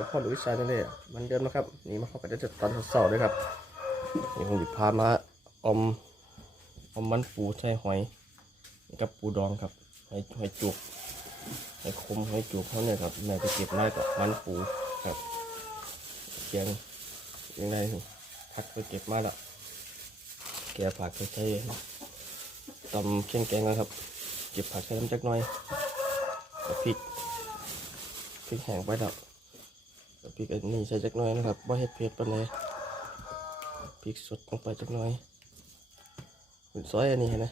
กับพ่อหลุยส์ชาแนลเลยเหมันเดิมนะครับนี่มาเข้าไปได้จากตอนเสาร์ด้วยครับนี่ผมหยิบพามาอมอมมันปูใช่หอยกับปูดองครับหอยหอยจุกหอยคมหอยจุกเขาเนี่ยครับแม่จะเก็บไม้กับมันปูครับเคียงยังไงพักไปเก็บมาแล้วแกะผักไปใช้ตำเคียงแกงนะครับ เก็บผักใส่น้ำจักหน่อยกับพริกพริกแห้งไปแล้ว กับพริกอันนี้ใส่จักหน่อยนะครับว่เฮ็ดเผ็ดปานใดพริกสดลงไปจักหน่อยหุ่นซอยอันนี้เห็นไหม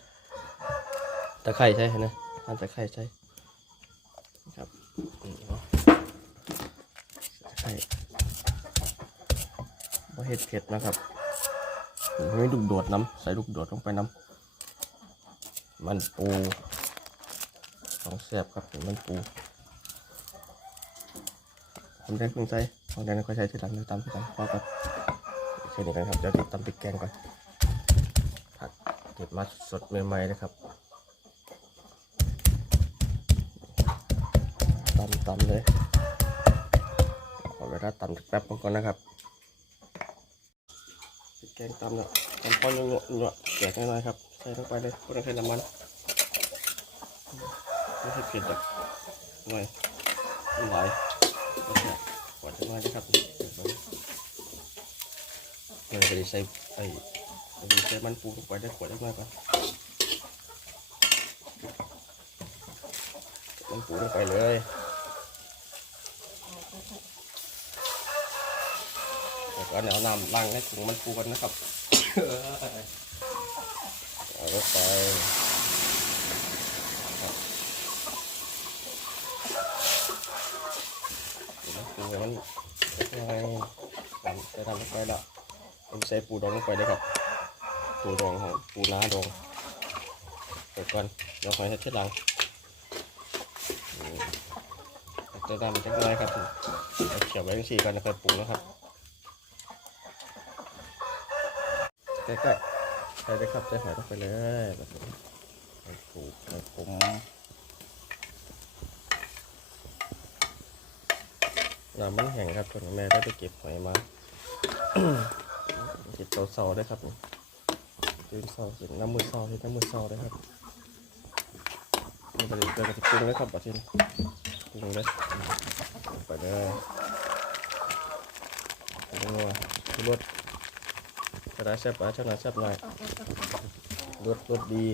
ตะไคร้ใช่เห็นไหมหั่นตะไคร้ใช่ครับนี่เนาะตะไคร้ว่าเฮ็ดเผ็ดนะครับไม่ลูกโดดน้ำใส่ลูกโดดลงไปน้ำมันปูของแซ่บครับมันปู ผมได้เพิ่งใส่ของแดงค่อยใช้ทีหลังเดี๋ยวตามทีหลังพอครับแค่นี้กันครับเดี๋ยวติดตำพริกแกงก่อนผักเก็บมาสดใหม่ๆนะครับตำตำเลยขอเวลาตำแป๊บก่อนนะครับพริกแกงตำแล้วตำพอหยวกๆหยวกแกะน้อยๆครับใส่ลงไปเลยไม่ต้องใช้น้ำมันไม่ใช่เผ็ดแบบหน่อยไม่ไห วโอเคกว่าจะน้อยนะครับเราจะได้ใส่ไอ้ใส่มันปูลงไปได้ขวดเล็กน้อยก่อนมันปูลงไปเลยแล้วก็เอาน้ำล้างให้ถุงมันปูกันนะครับเอาลงไป ปูมันยังไงผมจะทำลงไปละผมใส่ปูดองลงไปเลยครับ ปูดองของปูน้าดองเดี๋ยวก่อนเดี๋ยวคอยให้ทีหลังจะดำจังไรครับเอาเขียวไว้สี่กันนะครับปรุงนะครับใกล้ๆใส่เลยครับใส่หอยลงไปเลยแบบนี้ปูผม น้ำมันแห้งครับส่วนแม่ได้ไปเก็บหอยมาเก็บเสาๆได้ครับนี่ตื่นเสาเห็นน้ำมือเสาเห็นน้ำมือเสาได้ครับนี่ก็เลยเกิดกระปรุงเลยครับบัดนี้ปรุงเลยไปเลยปรุงนัวชูรสจะแซ่บอะชนะแซ่บหน่อยรสรสดี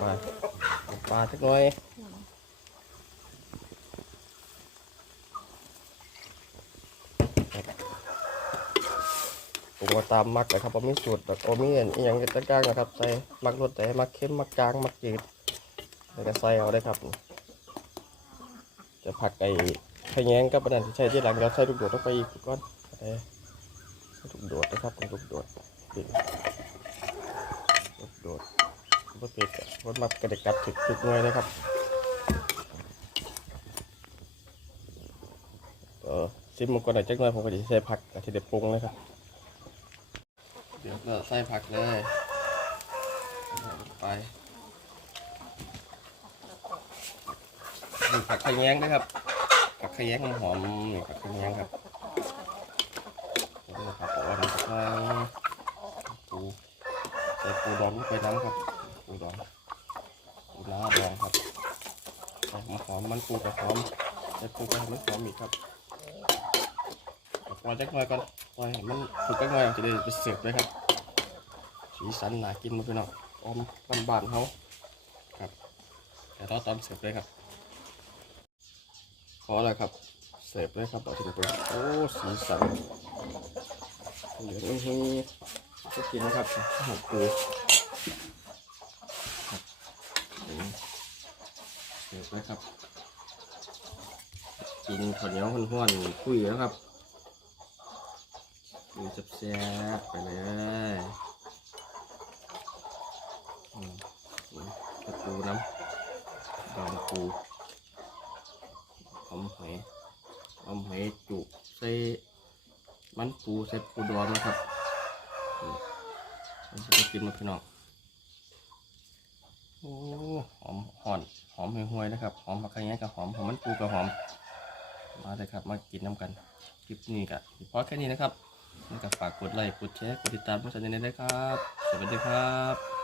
ปลาปลาสักหน่อย ผมก็ตามมักนะครับผมมีสูตรแบบโอมีอันอย่างต่างๆนะครับ ใส่มักรสแต่มักเค็มมักจางมักจืดแล้วก็ใส่เอาได้ครับ จะผักไอ้ขยงกับอันนั้นที่ใช้ที่หลังเราใส่ลูกโดดลงไปอีกก้อนใส่ลูกโดดนะครับลูกโดดลูกโดดบ่เป็ดรสมักกระเดกกัดถึกถึกหน่วยนะครับเออซิมมันก่อนหน่อยจักหน่อยผมก็จะใส่ผักที่เด็ดปรุงเลยครับ เดี๋ยวก็ใส่ผักเลยไปผักขยงด้วยครับผักขะแยงหอมๆนี่ผักขยงครับแล้วก็ผักอ่อนผักปูใส่ปูดองไปน้ำครับปูดองปูน้าดองครับหอมมันปูกับหอมใส่ปูกับมันหอมอีกครับ ปล่อยจักหน่อยก่อนปล่อยให้มันสุกจักหน่อยจะได้ไปเสิร์ฟเลยครับสีสันน่ากินหมดพี่น้องออมบ้านบานๆเขาครับแต่รอตอนเสิร์ฟเลยครับขออะไรครับเสิร์ฟเลยครับเอาถึงไปโอ้สีสันเหลืองอุ้ยจะกินนะครับหักปูเสิร์ฟเลยครับกินข้าวเหนียวห้อนๆคุยแล้วครับ ดูแซ่บๆไปเลยอืมกระปูน้ำดองปูหอมหอยหอมหอยจุใส่มันปูใส่ปูดองนะครับมันจะได้กินมาพี่น้องโอ้หอมห่อนหอมห่วยๆนะครับ หอมผักกระเงี้ยกับหอมหอมมันปูกับหอม มาเลยครับ มากินน้ำกัน คลิปนี้ก็พอแค่นี้นะครับ นี่ก็ฝากกดไลค์กดแชร์กดติดตามเพื่อนๆในนี้ด้วยครับ สวัสดีครับ